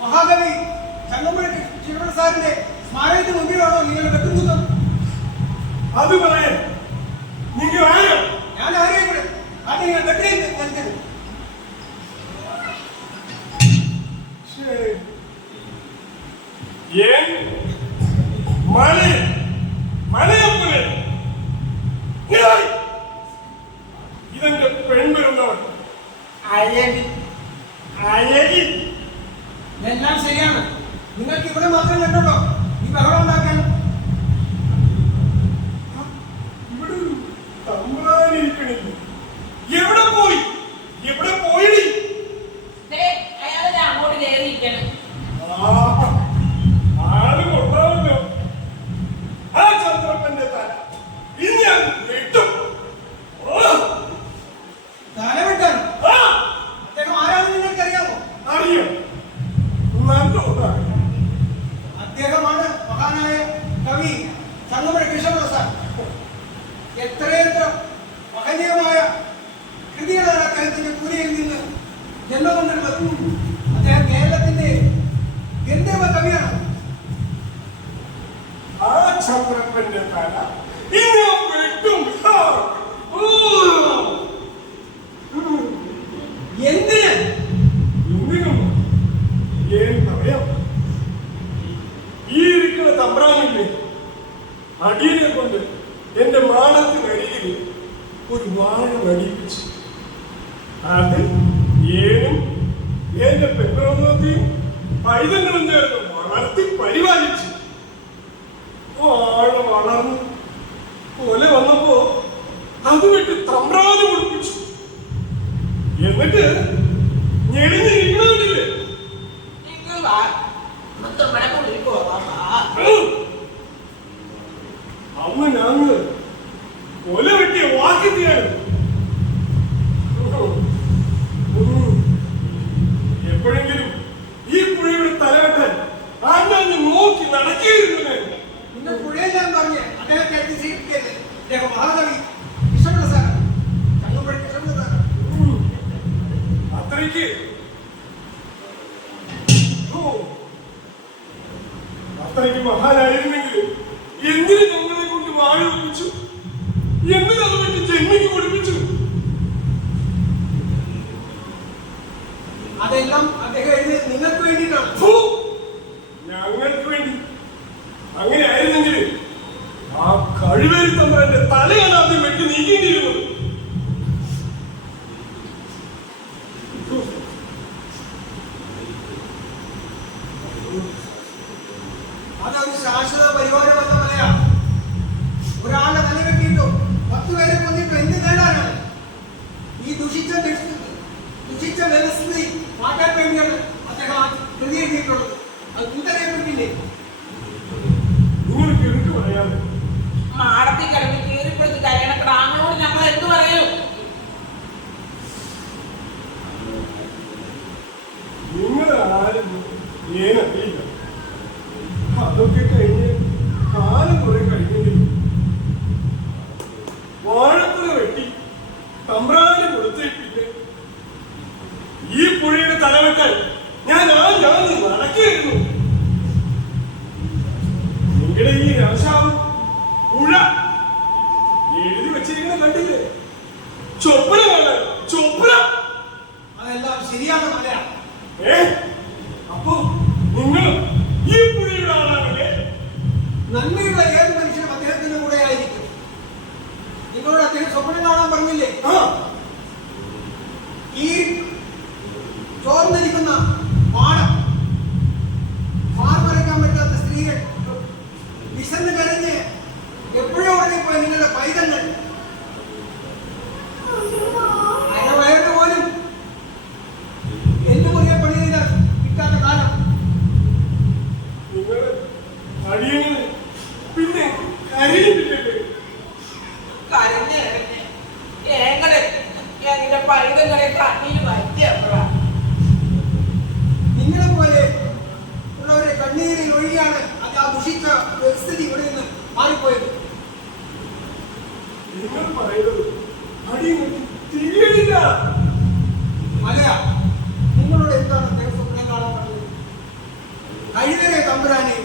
മഹാകവി ചങ്ങമ്പുഴ ശിവപ്രസാദിന്റെ സ്മാരകത്തിന് മുമ്പിലാണോ നിങ്ങൾ വെക്കുന്നത്? അത് പറയാൻ നിങ്ങൾ ആരോ? ഞാൻ ആരെയും കൂടെ അത് നിങ്ങൾ വെട്ടിയത് നൽകുന്നത്. ഇതെന്റെ പെൺപിറന്നവൻ എല്ലാം ശരിയാണ്. നിങ്ങൾക്ക് ഇവിടെ മാത്രം കണ്ടുള്ളൂ ഈ ബഹളം ഉണ്ടാക്കാൻ. ഇവിടെ തമ്പ്രാനിരിക്കണില്ല. എവിടെ പോയി? എവിടെ പോയി? അങ്ങോട്ട് കയറിയിരിക്കണം. ആള് കൊള്ളാമല്ലോ. ആ ചന്ദ്രപ്പന്റെ തല ഇനി ഞാൻ വെട്ടും. തല വെട്ടാൻ അദ്ദേഹം ആരാണെന്ന് നിങ്ങൾക്കറിയാമോ? അറിയാം. നല്ല അദ്ദേഹമാണ് മഹാനായ കവി ചങ്ങമ്പുഴ കൃഷ്ണപ്രസാദ്. എത്രയെത്ര മഹനീയമായ കൃതികളാണ് അദ്ദേഹത്തിന്റെ പൂരയിൽ നിന്ന് ജന്മം കൊണ്ടിട്ടുള്ളത്. അദ്ദേഹം കേരളത്തിന്റെ ഗന്ധർവ കവിയാണ്. ആ ചന്ദ്രപ്പന്റെ തല ഇനി വെട്ടും. എന്തിന്? എന്തിനും പറയാം. ഈ ഇരിക്കുന്ന തമ്പ്രാനില്ലേ, അടിയനെ കൊണ്ട് എന്റെ മാടത്തിനരികിൽ ഒരു വാഴ നടിപ്പിച്ചു. അത് ഏനും എന്റെ പെൺപ്രവൃത്തിയും പൈതങ്ങളും ചേർന്ന് വളർത്തി പരിപാലിച്ചു. വാഴ വളർന്നു കൊല വന്നപ്പോ അത് വിട്ട് തമ്പ്രാന് കുളിപ്പിച്ചു. എന്നിട്ട് ഞെളിഞ്ഞിരിക്കണില്ലേ, അന്ന് ഞങ്ങൾ കൊല വെട്ടിയ വാക്കിത്തിയാണ്. എപ്പോഴെങ്കിലും ഈ പുഴയുടെ തലവെട്ടാൻ ആണ്ടാന്ന് നോക്കി നടക്കിയിരുന്നു. ഇന്ന് പുഴയെല്ലാം പറഞ്ഞ് അദ്ദേഹത്തെ അതിശയിപ്പിക്കരുത്. അദ്ദേഹം മഹാകവി കൃഷ്ണപ്രസാദ്, ചങ്ങമ്പുഴ കൃഷ്ണപ്രസാദ്. അത്രയ്ക്ക് മഹാനായിരുന്നെങ്കിൽ എന്തിനു ഞങ്ങളെ കൊണ്ട് വാഴ ഒപ്പിച്ചു? എന്തിനു അത് പറ്റി ജന്മിക്ക് പഠിപ്പിച്ചു? അതെല്ലാം അദ്ദേഹം എഴുതി നിങ്ങൾക്ക് വേണ്ടിയിട്ടാണ്. ഞങ്ങൾക്ക് വേണ്ടി. അങ്ങനെ ആയിരുന്നെങ്കിൽ ആ കഴിവേരി തമ്പ്രാന്റെ തലയാണ് ആദ്യം വെട്ടി നീക്കേണ്ടിയിരുന്നത്. അതൊരു ശാശ്വത പരിപാടിവന്ന പോലെയാണ്. ഒരാളുടെ തല വെട്ടിയിട്ടോ 10 പേരെ കൊന്നിട്ടോ എന്ത് നേടാനാണ്? ഈ ദുഷിച്ച വ്യവസ്ഥിതി മാറ്റാൻ വേണ്ടിയാണ് അദ്ദേഹം ആ കൃതി എഴുതിയിട്ടുള്ളത്. അത് കൂട്ടരെ പറ്റില്ലേ? നിങ്ങൾ കേട്ട് പറയാതെ മാടത്തി കിടന്ന് കീറിപ്പുറത്ത് കല്യാണക്കട അങ്ങോട്ട് ഞങ്ങൾ എന്ത് നിങ്ങൾ പറയുന്നത് അടിയങ്ങൾക്ക് തിരിയണില്ല. മലയാ, നിങ്ങളോട് എന്താണ് അദ്ദേഹം സ്വപ്നം കാണാൻ പറഞ്ഞത്? കഴിവരെ തമ്പുരാനെ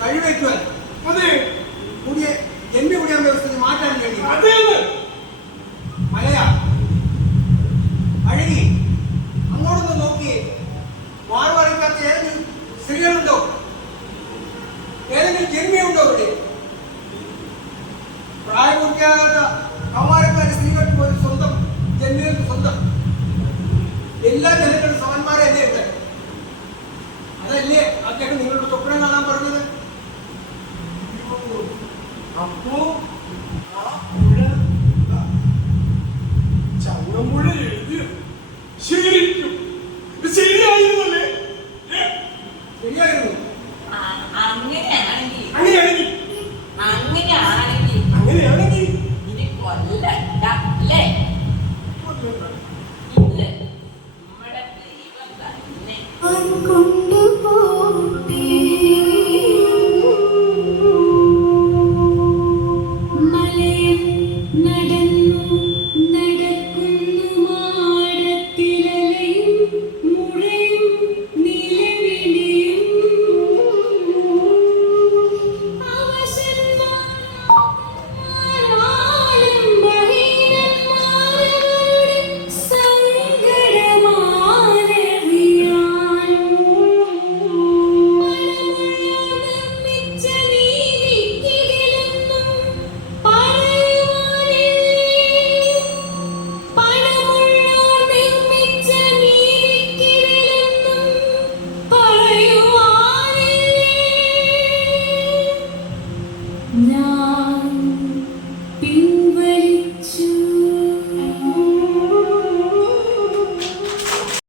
കഴിവേറ്റുവാൻ അതെ, പുതിയ ജന്മി കുടിയാൻ വ്യവസ്ഥ മാറ്റാൻ വേണ്ടി അതേന്ന്. മലയാ അഴകി, അങ്ങോട്ടൊന്ന് നോക്കി. മാറുപറിക്കാത്ത ഏതെങ്കിലും സ്ത്രീകളുണ്ടോ? ഏതെങ്കിലും ജന്മിയുണ്ടോ ഇവിടെ? പ്രായപൂർത്തിയാകാത്ത കൗമാരക്കാരെ സ്ത്രീകൾക്ക് ഒരു സ്വന്തം, ജന്മികൾക്ക് സ്വന്തം. എല്ലാ ജനങ്ങളും സമന്മാരെ അല്ലേ ഇവിടെ? അതല്ലേ അദ്ദേഹം നിങ്ങളുടെ സ്വപ്നം കാണാൻ പറഞ്ഞത്? അപ്പോ ആ പുഴ ചങ്ങമ്പുഴ എഴുതിയത് ശരി.